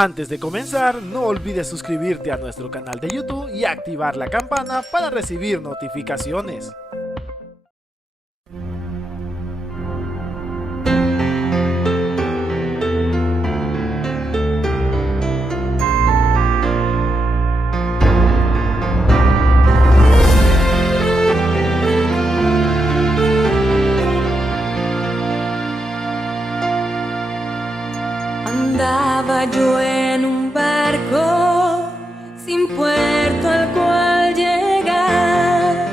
Antes de comenzar, no olvides suscribirte a nuestro canal de YouTube y activar la campana para recibir notificaciones. Andaba yo en un barco sin puerto al cual llegar.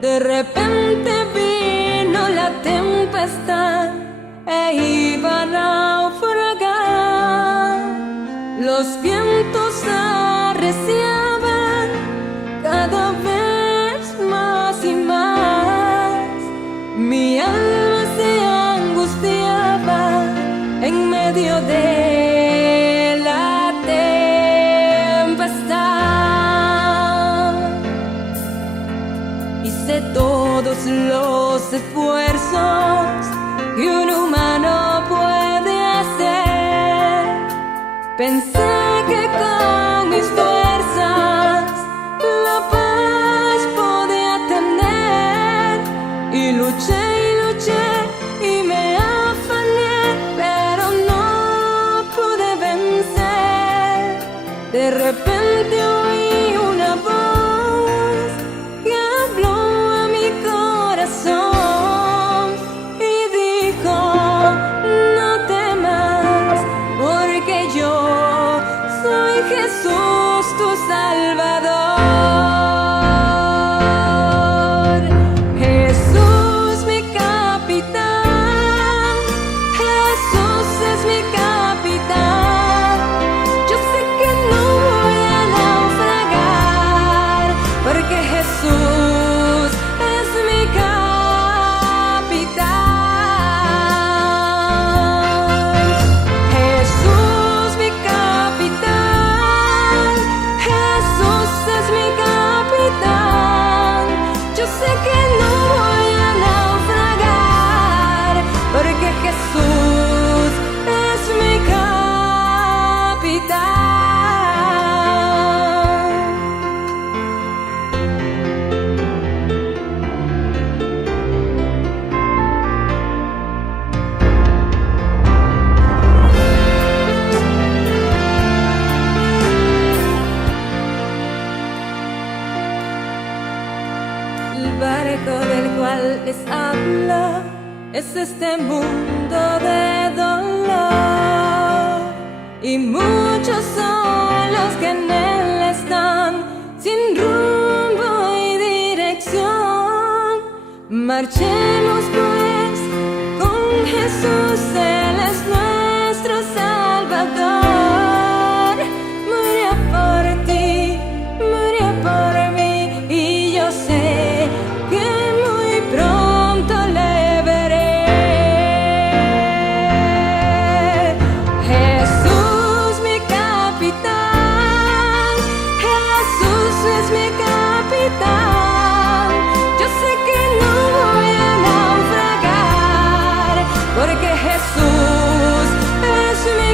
De repente vino la tempestad e iba a naufragar. Los vientos arreciaban cada vez más y más. Mi alma se angustiaba en medio de la tempestad. Hice todos los esfuerzos que un humano puede hacer. Pensé que con mis fuerzas la paz podía tener, y luché y me afané, pero no pude vencer. De repente oí una voz que habló a mi corazón y dijo: no temas, porque yo soy Jesús tu Salvador. El barco del cual les hablo es este mundo de dolor, y muchos son los que en él están sin rumbo y dirección. Marchemos pues con Jesús, Él es nuestro Salvador. Murió por ti, murió por mí, y yo sé que muy pronto le veré. Jesús mi capitán, Jesús es mi capitán. Yo sé que no voy a naufragar, porque Jesús es mi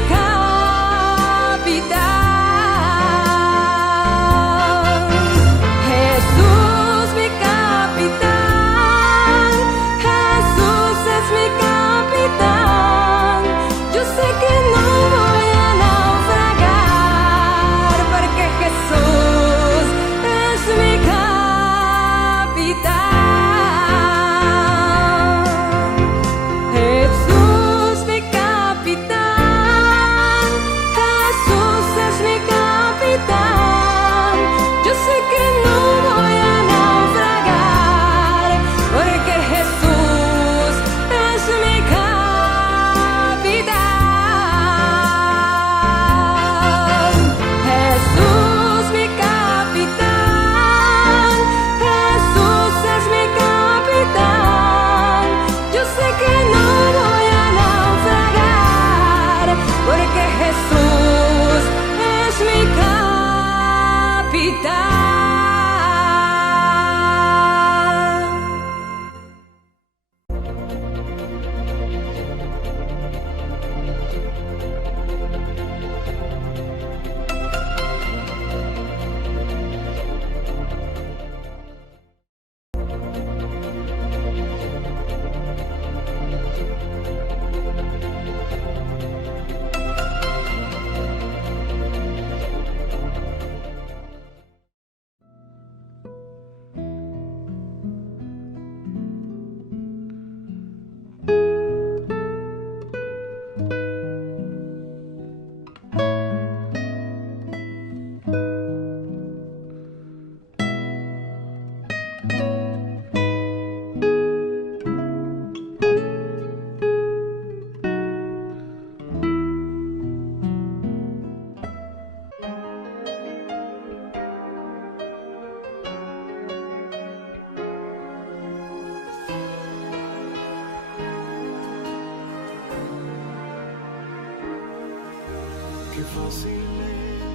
fácil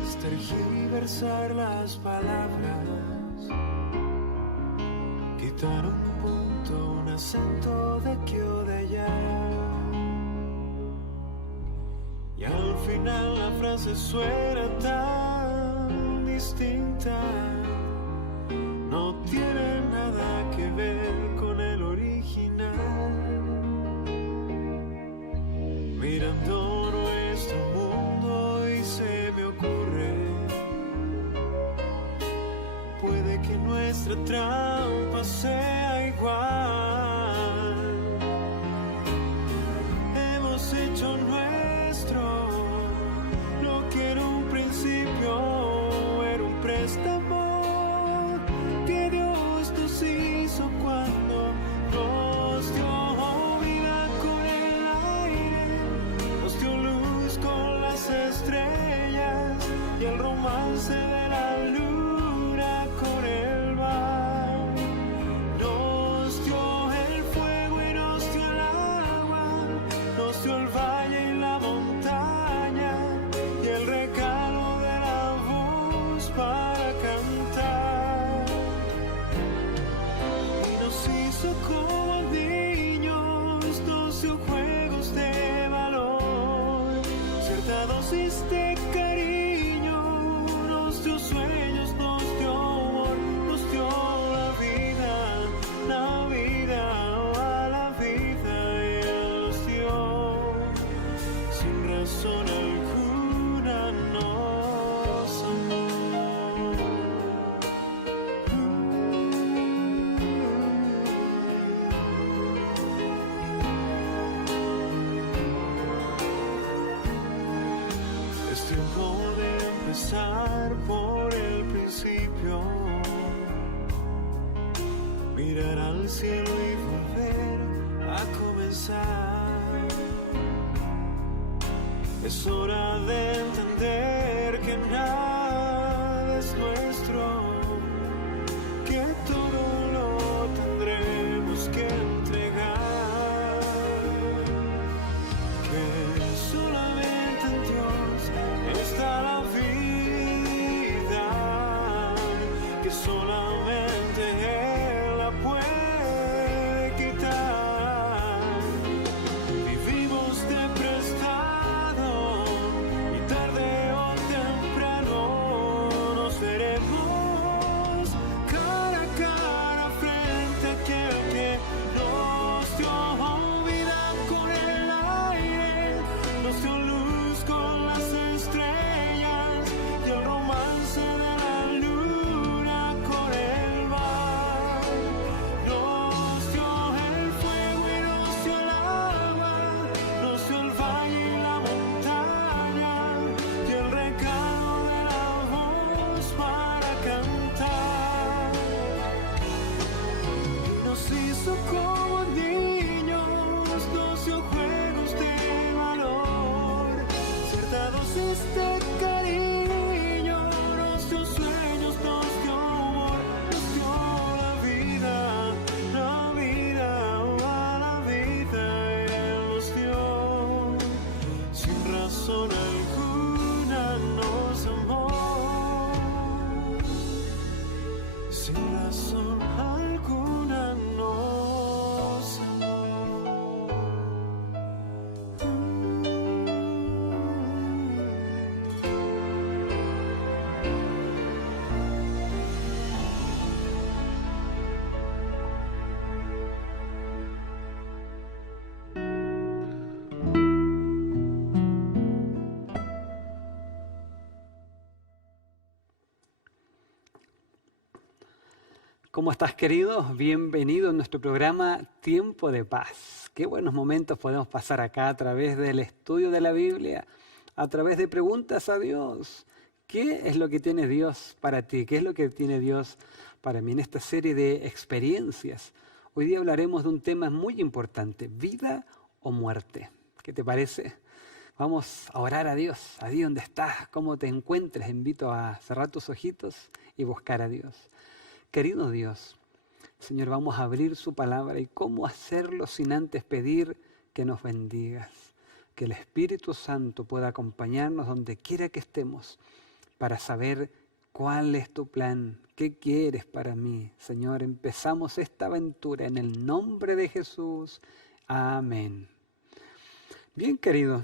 es tergiversar las palabras, quitar un punto, un acento de aquí o de allá, y al final la frase suena tan distinta, no tiene nada que ver con el original. Mirando nuestro mundo y se me ocurre, puede que nuestra trampa sea igual. Hemos hecho nuestro lo que en un principio era un préstamo que Dios nos hizo cuando nos dio vida con el aire, nos dio luz con las estrellas y el romance de la luna con el mar. Nos dio el fuego y nos dio el agua, nos dio el valle y la montaña y el regalo de la voz para cantar. Y nos hizo como niños, nos dio juegos de valor, cierta dosis de cariño, nos dio sueños, nos dio amor, nos dio la vida, a la vida y Él nos dio, sin razón alguna nos amó. Es tiempo de empezar por el principio, mirar al cielo y volver a comenzar. Es hora de entender que nada es nuestro, que todo lo tendremos que entregar, que solamente en Dios está la vida, que solamente Él la puede quitar. Vivimos de prestado y tarde o temprano nos veremos cara a cara frente a aquel que nos dio vida con el aire, nos dio luz con las estrellas y el romance de la luna con el mar. Nos dio el fuego y nos dio el agua, nos dio el valle y la montaña y el regalo de la voz para cantar. Nos hizo como niños, nos dio juegos de valor, cierta dosis de cariño, nos dio sueños, nos dio amor, nos dio la vida, a la vida Él nos dio, sin razón alguna nos amó, sin razón alguna nos amó. ¿Cómo estás, querido? Bienvenido a nuestro programa Tiempo de Paz. Qué buenos momentos podemos pasar acá a través del estudio de la Biblia, a través de preguntas a Dios. ¿Qué es lo que tiene Dios para ti? ¿Qué es lo que tiene Dios para mí? En esta serie de experiencias, hoy día hablaremos de un tema muy importante, vida o muerte. ¿Qué te parece? Vamos a orar a Dios, allí donde estás, cómo te encuentres. Invito a cerrar tus ojitos y buscar a Dios. Querido Dios, Señor, vamos a abrir su palabra y cómo hacerlo sin antes pedir que nos bendigas. que el Espíritu Santo pueda acompañarnos donde quiera que estemos para saber cuál es tu plan, qué quieres para mí. Señor, empezamos esta aventura en el nombre de Jesús. Amén. Bien, querido,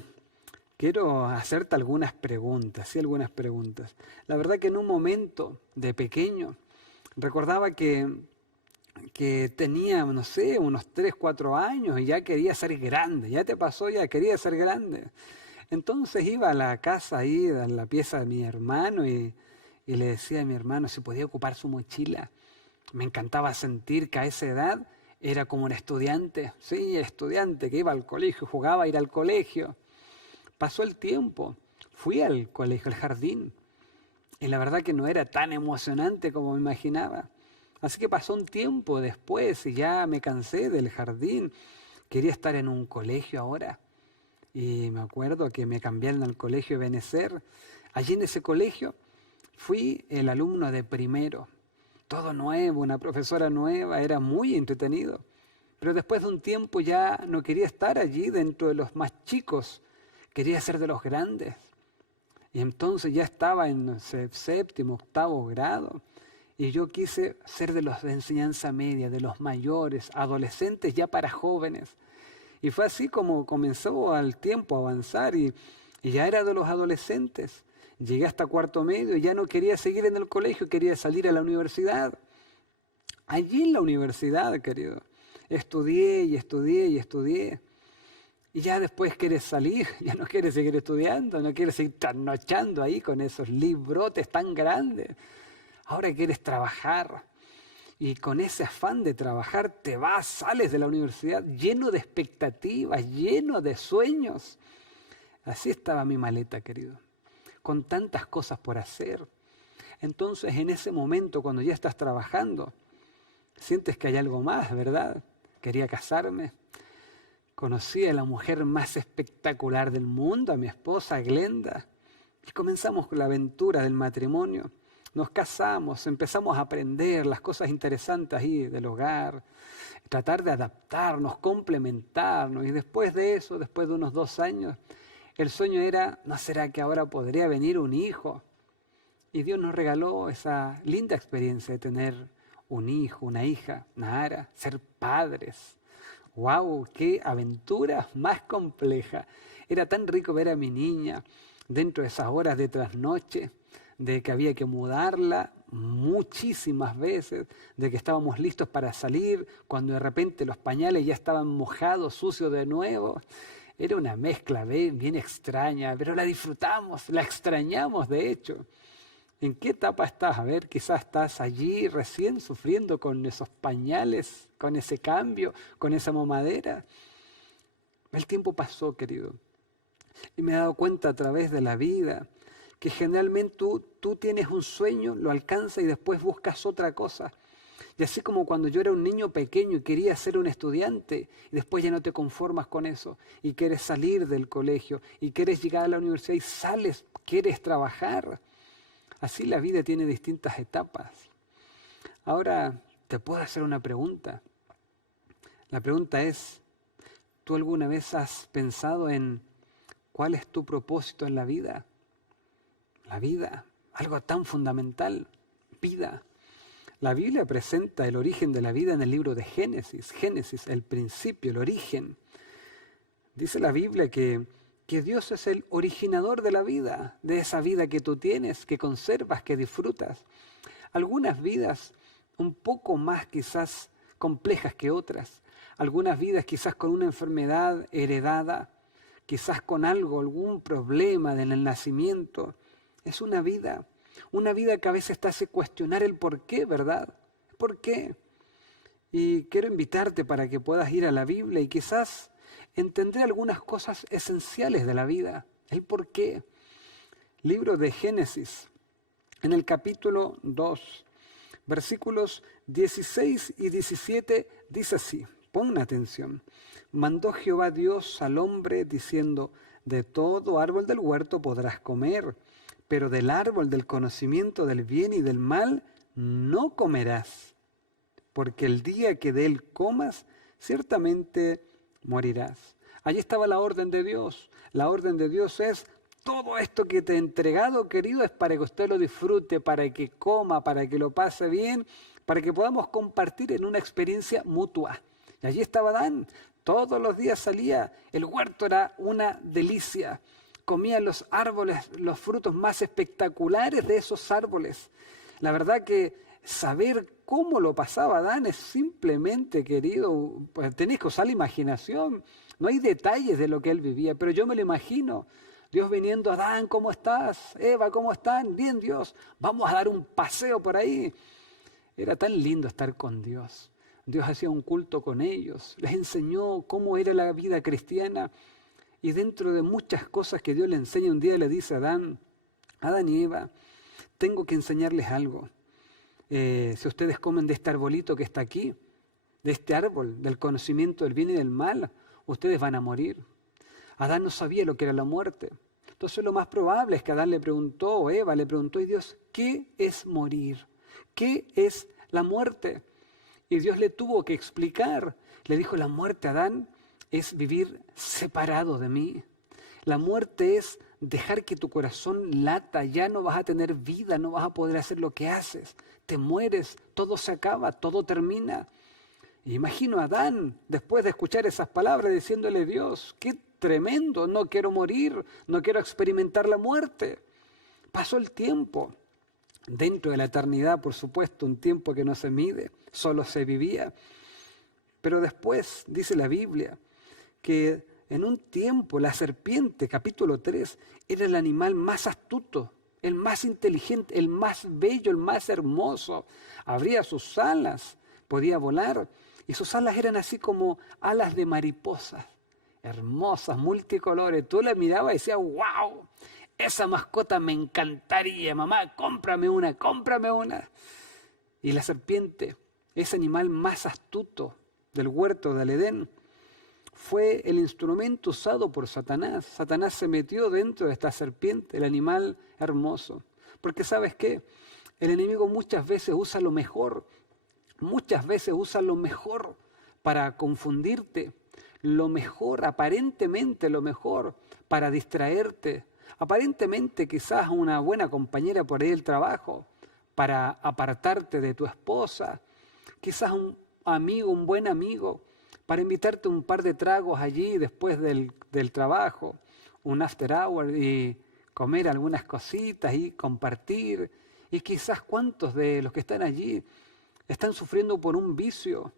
quiero hacerte algunas preguntas, sí, algunas preguntas. La verdad que en un momento de pequeño recordaba que tenía, no sé, unos 3, 4 años y ya quería ser grande. ¿Ya te pasó? Ya quería ser grande. Entonces iba a la casa ahí, a la pieza de mi hermano y le decía a mi hermano si podía ocupar su mochila. Me encantaba sentir que a esa edad era como un estudiante, sí, estudiante que iba al colegio, jugaba a ir al colegio. Pasó el tiempo, fui al colegio, al jardín, y la verdad que no era tan emocionante como me imaginaba. Así que pasó un tiempo después y ya me cansé del jardín. Quería estar en un colegio ahora. Y me acuerdo que me cambiaron al colegio de Benecer. Allí en ese colegio fui el alumno de primero. Todo nuevo, una profesora nueva, era muy entretenido. Pero después de un tiempo ya no quería estar allí dentro de los más chicos. Quería ser de los grandes. Y entonces ya estaba en séptimo, octavo grado. Y yo quise ser de los de enseñanza media, de los mayores, adolescentes ya para jóvenes. Y fue así como comenzó el tiempo a avanzar y ya era de los adolescentes. Llegué hasta cuarto medio y ya no quería seguir en el colegio, quería salir a la universidad. Allí en la universidad, querido, estudié y estudié y estudié. Y ya después quieres salir, ya no quieres seguir estudiando, no quieres seguir trasnochando ahí con esos librotes tan grandes. Ahora quieres trabajar y con ese afán de trabajar te vas, sales de la universidad lleno de expectativas, lleno de sueños. Así estaba mi maleta, querido, con tantas cosas por hacer. Entonces en ese momento cuando ya estás trabajando, sientes que hay algo más, ¿verdad? Quería casarme. Conocí a la mujer más espectacular del mundo, a mi esposa Glenda, y comenzamos con la aventura del matrimonio. Nos casamos, empezamos a aprender las cosas interesantes ahí del hogar, tratar de adaptarnos, complementarnos. Y después de eso, después de unos 2 años, el sueño era, ¿no será que ahora podría venir un hijo? Y Dios nos regaló esa linda experiencia de tener un hijo, una hija, Nahara, ser padres. ¡Wow! ¡Qué aventura más compleja! Era tan rico ver a mi niña dentro de esas horas de trasnoche, de que había que mudarla muchísimas veces, de que estábamos listos para salir, cuando de repente los pañales ya estaban mojados, sucios de nuevo. Era una mezcla bien extraña, pero la disfrutamos, la extrañamos de hecho. ¿En qué etapa estás? A ver, quizás estás allí recién sufriendo con esos pañales, con ese cambio, con esa mamadera. El tiempo pasó, querido, y me he dado cuenta a través de la vida que generalmente tú tienes un sueño, lo alcanzas y después buscas otra cosa. Y así como cuando yo era un niño pequeño y quería ser un estudiante, y después ya no te conformas con eso, y quieres salir del colegio, y quieres llegar a la universidad y sales, quieres trabajar. Así la vida tiene distintas etapas. Ahora te puedo hacer una pregunta. La pregunta es, ¿tú alguna vez has pensado en cuál es tu propósito en la vida? La vida, algo tan fundamental, vida. La Biblia presenta el origen de la vida en el libro de Génesis. Génesis, el principio, el origen. Dice la Biblia que Dios es el originador de la vida, de esa vida que tú tienes, que conservas, que disfrutas. Algunas vidas un poco más quizás complejas que otras. Algunas vidas quizás con una enfermedad heredada, quizás con algún problema en el nacimiento. Es una vida que a veces te hace cuestionar el por qué, ¿verdad? ¿Por qué? Y quiero invitarte para que puedas ir a la Biblia y quizás entender algunas cosas esenciales de la vida, el por qué. Libro de Génesis, en el capítulo 2, versículos 16 y 17, dice así, pon atención. Mandó Jehová Dios al hombre diciendo, de todo árbol del huerto podrás comer, pero del árbol del conocimiento del bien y del mal no comerás, porque el día que de él comas, ciertamente morirás. Allí estaba la orden de Dios. La orden de Dios es: todo esto que te he entregado, querido, es para que usted lo disfrute, para que coma, para que lo pase bien, para que podamos compartir en una experiencia mutua. Y allí estaba Adán. Todos los días salía. El huerto era una delicia. Comía los árboles, los frutos más espectaculares de esos árboles. La verdad que saber cómo lo pasaba Adán es simplemente, querido, pues tenéis que usar la imaginación. No hay detalles de lo que él vivía, pero yo me lo imagino. Dios viniendo: Adán, ¿cómo estás? Eva, ¿cómo están? Bien, Dios. Vamos a dar un paseo por ahí. Era tan lindo estar con Dios. Dios hacía un culto con ellos. Les enseñó cómo era la vida cristiana. Y dentro de muchas cosas que Dios le enseña, un día le dice a Adán y Eva: tengo que enseñarles algo. Si ustedes comen de este arbolito que está aquí, de este árbol, del conocimiento del bien y del mal, ustedes van a morir. Adán no sabía lo que era la muerte. Entonces lo más probable es que Adán le preguntó, o Eva le preguntó: y Dios, ¿qué es morir? ¿Qué es la muerte? Y Dios le tuvo que explicar. Le dijo: la muerte, Adán, es vivir separado de mí. La muerte es dejar que tu corazón lata. Ya no vas a tener vida, no vas a poder hacer lo que haces. Te mueres, todo se acaba, todo termina. Y imagino a Adán, después de escuchar esas palabras, diciéndole: Dios, qué tremendo, no quiero morir, no quiero experimentar la muerte. Pasó el tiempo, dentro de la eternidad, por supuesto, un tiempo que no se mide, solo se vivía. Pero después, dice la Biblia, que en un tiempo la serpiente, capítulo 3, era el animal más astuto, el más inteligente, el más bello, el más hermoso. Abría sus alas, podía volar, y sus alas eran así como alas de mariposas, hermosas, multicolores. Tú la mirabas y decías: ¡wow! Esa mascota me encantaría, mamá, cómprame una, cómprame una. Y la serpiente, ese animal más astuto del huerto del Edén, fue el instrumento usado por Satanás. Satanás se metió dentro de esta serpiente, el animal hermoso. Porque ¿sabes qué? El enemigo muchas veces usa lo mejor, para confundirte, lo mejor, aparentemente lo mejor, para distraerte. Aparentemente quizás una buena compañera por ahí del trabajo, para apartarte de tu esposa. Quizás un amigo, un buen amigo, para invitarte un par de tragos allí después del trabajo, un after hour, y comer algunas cositas y compartir. Y quizás cuántos de los que están allí están sufriendo por un vicio,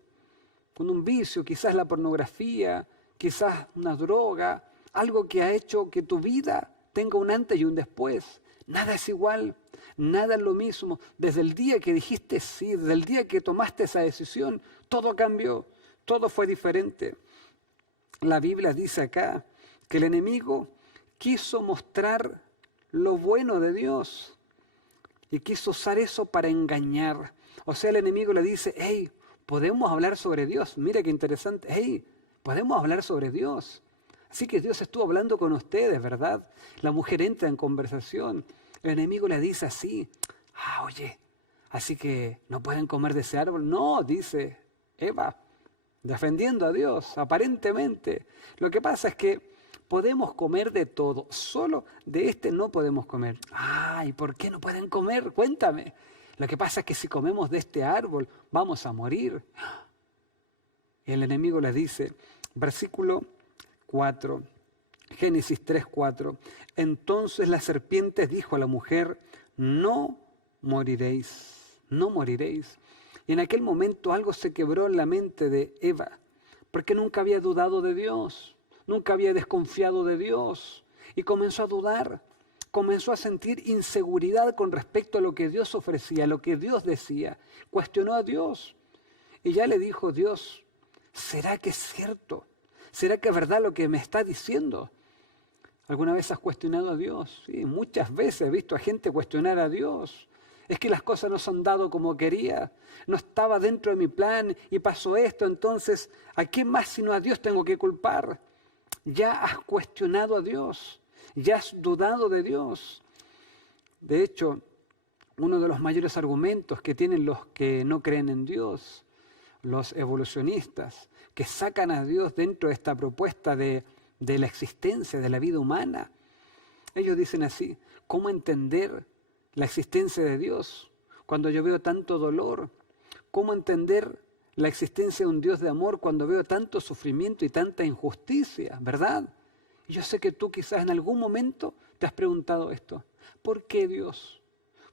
quizás la pornografía, quizás una droga, algo que ha hecho que tu vida tenga un antes y un después. Nada es igual, nada es lo mismo. Desde el día que dijiste sí, desde el día que tomaste esa decisión, todo cambió, todo fue diferente. La Biblia dice acá que el enemigo quiso mostrar lo bueno de Dios y quiso usar eso para engañar. O sea, el enemigo le dice: hey, podemos hablar sobre Dios. Mira qué interesante. Hey, podemos hablar sobre Dios. Así que Dios estuvo hablando con ustedes, ¿verdad? La mujer entra en conversación. El enemigo le dice así: oye, así que no pueden comer de ese árbol. No, dice Eva, defendiendo a Dios, aparentemente. Lo que pasa es que podemos comer de todo, solo de este no podemos comer. ¿Y por qué no pueden comer? Cuéntame. Lo que pasa es que si comemos de este árbol, vamos a morir. Y el enemigo le dice, versículo 4, Génesis 3:4. Entonces la serpiente dijo a la mujer: no moriréis, no moriréis. Y en aquel momento algo se quebró en la mente de Eva, porque nunca había dudado de Dios, nunca había desconfiado de Dios, y comenzó a dudar, comenzó a sentir inseguridad con respecto a lo que Dios ofrecía, a lo que Dios decía. Cuestionó a Dios y ya le dijo: Dios, ¿será que es cierto? ¿Será que es verdad lo que me está diciendo? ¿Alguna vez has cuestionado a Dios? Sí, muchas veces he visto a gente cuestionar a Dios. Es que las cosas no se han dado como quería, no estaba dentro de mi plan y pasó esto, entonces ¿a quién más sino a Dios tengo que culpar? Ya has cuestionado a Dios, ya has dudado de Dios. De hecho, uno de los mayores argumentos que tienen los que no creen en Dios, los evolucionistas, que sacan a Dios dentro de esta propuesta de de la existencia, de la vida humana. Ellos dicen así, ¿cómo entender la existencia de Dios cuando yo veo tanto dolor? ¿Cómo entender la existencia de un Dios de amor cuando veo tanto sufrimiento y tanta injusticia? ¿Verdad? Y yo sé que tú quizás en algún momento te has preguntado esto. ¿Por qué Dios?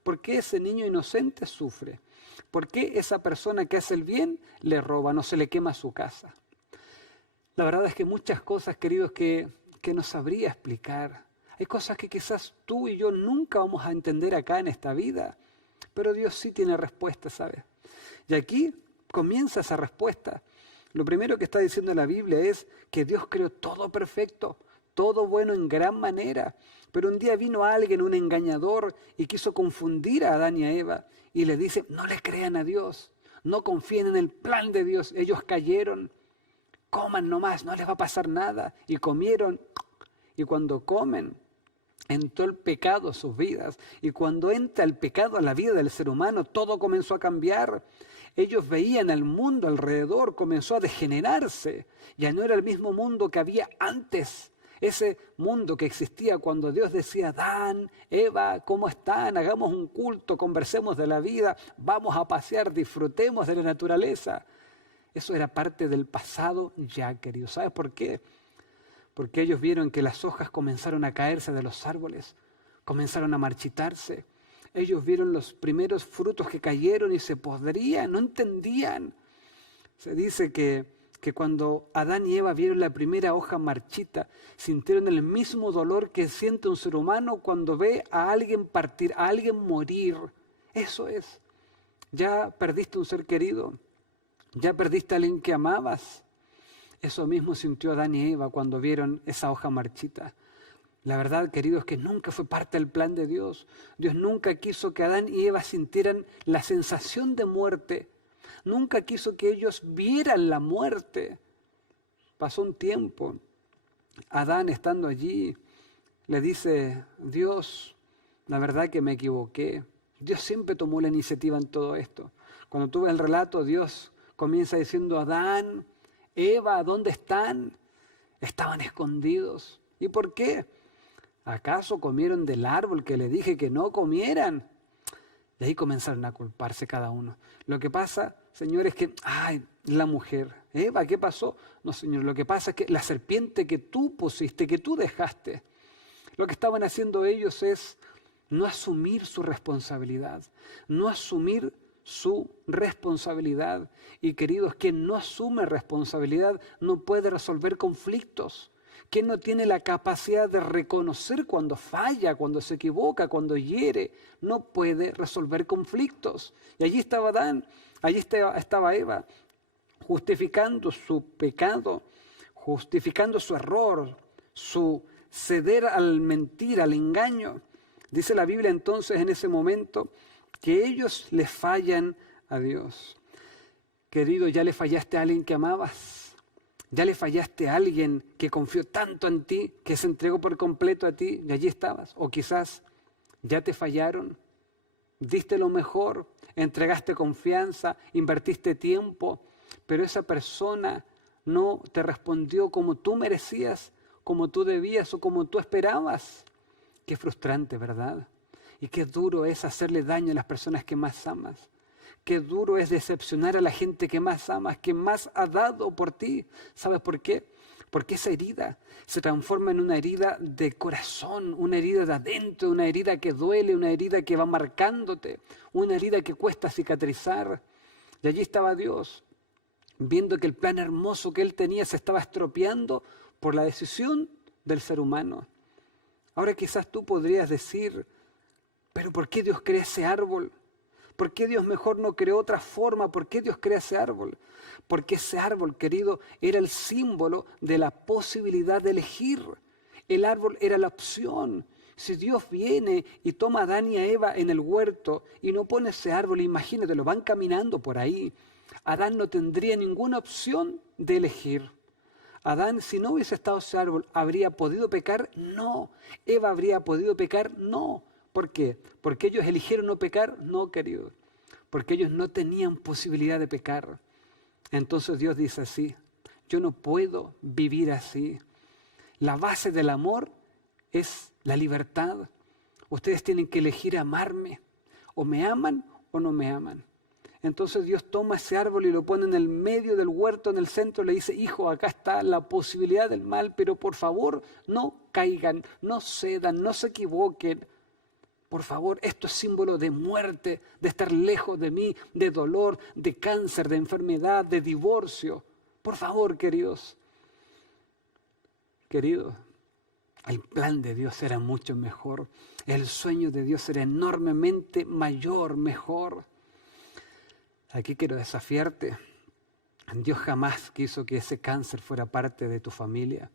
¿Por qué ese niño inocente sufre? ¿Por qué esa persona que hace el bien le roban o se le quema su casa? La verdad es que muchas cosas, queridos, que no sabría explicar. Hay cosas que quizás tú y yo nunca vamos a entender acá en esta vida, pero Dios sí tiene respuesta, ¿sabes? Y aquí comienza esa respuesta. Lo primero que está diciendo la Biblia es que Dios creó todo perfecto, todo bueno en gran manera. Pero un día vino alguien, un engañador, y quiso confundir a Adán y a Eva. Y le dice, no le crean a Dios, no confíen en el plan de Dios. Ellos cayeron, coman nomás, no les va a pasar nada. Y comieron, y cuando comen, entró el pecado a sus vidas. Y cuando entra el pecado a la vida del ser humano, todo comenzó a cambiar. Ellos veían el mundo alrededor, comenzó a degenerarse. Ya no era el mismo mundo que había antes. Ese mundo que existía cuando Dios decía, Adán, Eva, ¿cómo están? Hagamos un culto, conversemos de la vida, vamos a pasear, disfrutemos de la naturaleza. Eso era parte del pasado ya, queridos. ¿Sabes por qué? Porque ellos vieron que las hojas comenzaron a caerse de los árboles, comenzaron a marchitarse. Ellos vieron los primeros frutos que cayeron y se podrían, no entendían. Se dice que cuando Adán y Eva vieron la primera hoja marchita, sintieron el mismo dolor que siente un ser humano cuando ve a alguien partir, a alguien morir. Eso es. Ya perdiste un ser querido, ya perdiste a alguien que amabas. Eso mismo sintió Adán y Eva cuando vieron esa hoja marchita. La verdad, queridos, es que nunca fue parte del plan de Dios. Dios nunca quiso que Adán y Eva sintieran la sensación de muerte. Nunca quiso que ellos vieran la muerte. Pasó un tiempo. Adán, estando allí, le dice, Dios, la verdad que me equivoqué. Dios siempre tomó la iniciativa en todo esto. Cuando tú ves el relato, Dios comienza diciendo, Adán, Eva, ¿dónde están? Estaban escondidos. ¿Y por qué? ¿Acaso comieron del árbol que le dije que no comieran? Y ahí comenzaron a culparse cada uno. Lo que pasa, Señor, es que, la mujer, Eva, ¿qué pasó? No, Señor, lo que pasa es que la serpiente que tú pusiste, que tú dejaste, lo que estaban haciendo ellos es no asumir su responsabilidad, no asumir su responsabilidad. Y queridos, quien no asume responsabilidad no puede resolver conflictos. Quien no tiene la capacidad de reconocer cuando falla, cuando se equivoca, cuando hiere, no puede resolver conflictos. Y allí estaba Adán, allí estaba Eva, justificando su pecado, justificando su error, su ceder al mentir, al engaño. Dice la Biblia entonces en ese momento que ellos le fallan a Dios. Querido, ¿ya le fallaste a alguien que amabas? ¿Ya le fallaste a alguien que confió tanto en ti, que se entregó por completo a ti y allí estabas? O quizás ya te fallaron, diste lo mejor, entregaste confianza, invertiste tiempo, pero esa persona no te respondió como tú merecías, como tú debías o como tú esperabas. Qué frustrante, ¿verdad? Y qué duro es hacerle daño a las personas que más amas. Qué duro es decepcionar a la gente que más amas, que más ha dado por ti. ¿Sabes por qué? Porque esa herida se transforma en una herida de corazón, una herida de adentro, una herida que duele, una herida que va marcándote, una herida que cuesta cicatrizar. Y allí estaba Dios, viendo que el plan hermoso que Él tenía se estaba estropeando por la decisión del ser humano. Ahora quizás tú podrías decir, pero ¿por qué Dios crea ese árbol? ¿Por qué Dios mejor no creó otra forma? ¿Por qué Dios crea ese árbol? Porque ese árbol, querido, era el símbolo de la posibilidad de elegir. El árbol era la opción. Si Dios viene y toma a Adán y a Eva en el huerto y no pone ese árbol, imagínate, lo van caminando por ahí. Adán no tendría ninguna opción de elegir. Adán, si no hubiese estado ese árbol, ¿habría podido pecar? No. ¿Eva habría podido pecar? No. ¿Por qué? ¿Porque ellos eligieron no pecar? No, querido. Porque ellos no tenían posibilidad de pecar. Entonces Dios dice así, yo no puedo vivir así. La base del amor es la libertad. Ustedes tienen que elegir amarme. O me aman o no me aman. Entonces Dios toma ese árbol y lo pone en el medio del huerto, en el centro, y le dice, hijo, acá está la posibilidad del mal, pero por favor no caigan, no cedan, no se equivoquen. Por favor, esto es símbolo de muerte, de estar lejos de mí, de dolor, de cáncer, de enfermedad, de divorcio. Por favor, queridos. Queridos, el plan de Dios era mucho mejor. El sueño de Dios era enormemente mayor, mejor. Aquí quiero desafiarte. Dios jamás quiso que ese cáncer fuera parte de tu familia.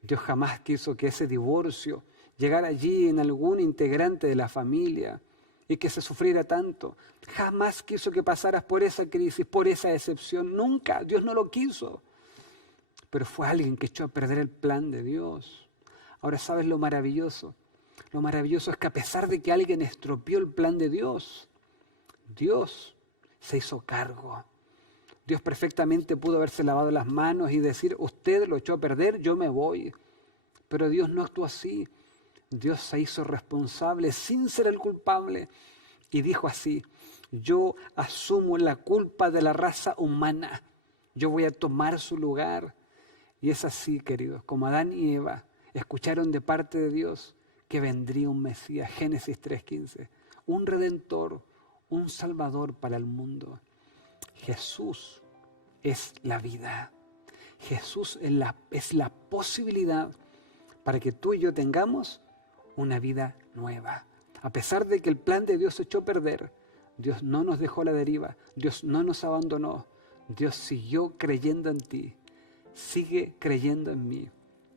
Dios jamás quiso que ese divorcio llegara allí en algún integrante de la familia y que se sufriera tanto. Jamás quiso que pasaras por esa crisis, por esa decepción. Nunca. Dios no lo quiso. Pero fue alguien que echó a perder el plan de Dios. Ahora, ¿sabes lo maravilloso? Lo maravilloso es que a pesar de que alguien estropeó el plan de Dios, Dios se hizo cargo. Dios perfectamente pudo haberse lavado las manos y decir, usted lo echó a perder, yo me voy. Pero Dios no actuó así. Dios se hizo responsable sin ser el culpable y dijo así, yo asumo la culpa de la raza humana, yo voy a tomar su lugar. Y es así, queridos, como Adán y Eva escucharon de parte de Dios que vendría un Mesías, Génesis 3:15, un Redentor, un Salvador para el mundo. Jesús es la vida. Jesús es la posibilidad para que tú y yo tengamos una vida nueva. A pesar de que el plan de Dios se echó a perder, Dios no nos dejó a la deriva, Dios no nos abandonó, Dios siguió creyendo en ti, sigue creyendo en mí.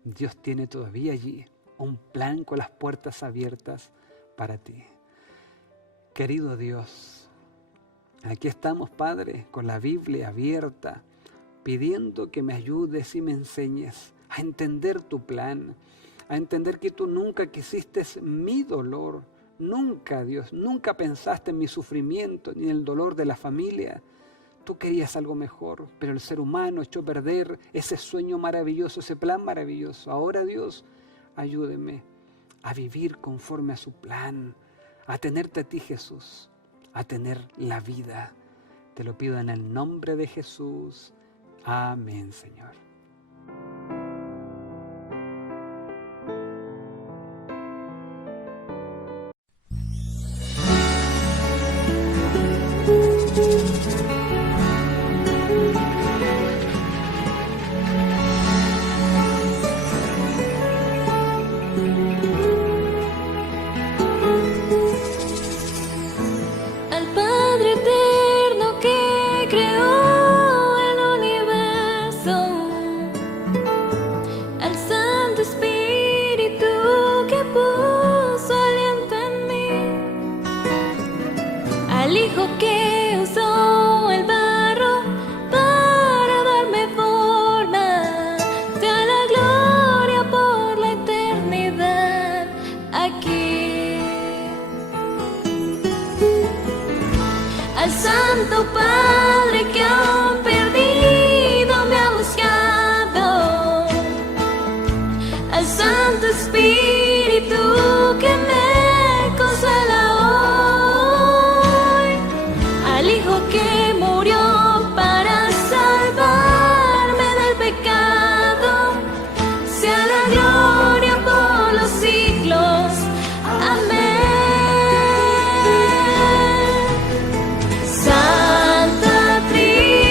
Dios tiene todavía allí un plan con las puertas abiertas para ti. Querido Dios, aquí estamos, Padre, con la Biblia abierta, pidiendo que me ayudes y me enseñes a entender tu plan, a entender que tú nunca quisiste mi dolor, nunca, Dios, nunca pensaste en mi sufrimiento ni en el dolor de la familia. Tú querías algo mejor, pero el ser humano echó a perder ese sueño maravilloso, ese plan maravilloso. Ahora, Dios, ayúdeme a vivir conforme a su plan, a tenerte a ti, Jesús, a tener la vida. Te lo pido en el nombre de Jesús. Amén, Señor. Al Padre eterno que creó el universo, al Santo Espíritu que puso aliento en mí, al Hijo que usó el barro para darme forma, sea la gloria por la eternidad aquí. Al Santo Padre que aún perdido me ha buscado, al Santo Espíritu que me consuela hoy, al Hijo que murió para salvarme del pecado, sea la gloria por los siglos. Amén. Santa Trinidad.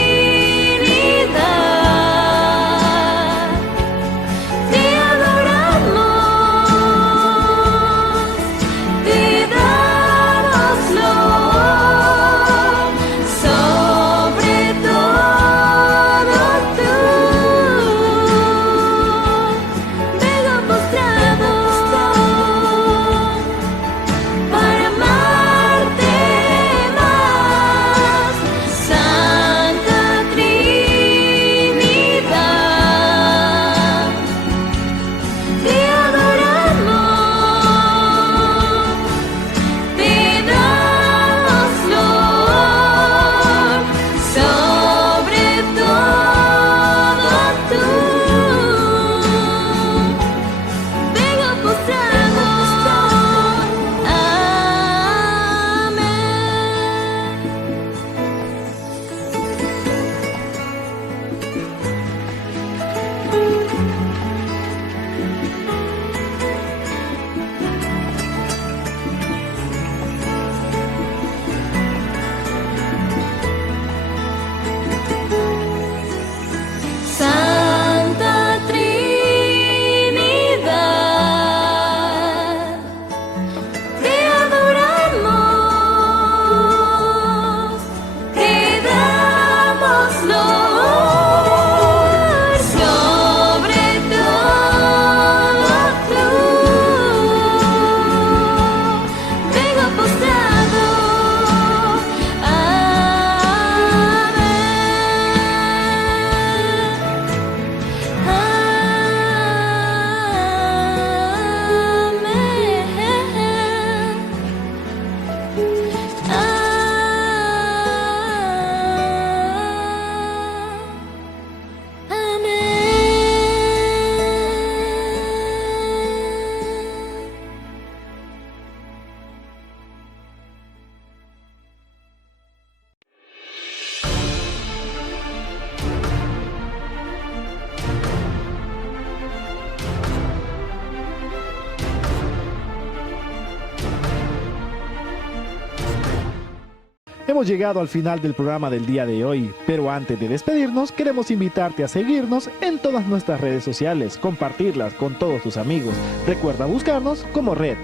Hemos llegado al final del programa del día de hoy, pero antes de despedirnos queremos invitarte a seguirnos en todas nuestras redes sociales, compartirlas con todos tus amigos. Recuerda buscarnos como Red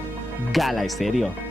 Gala Estéreo.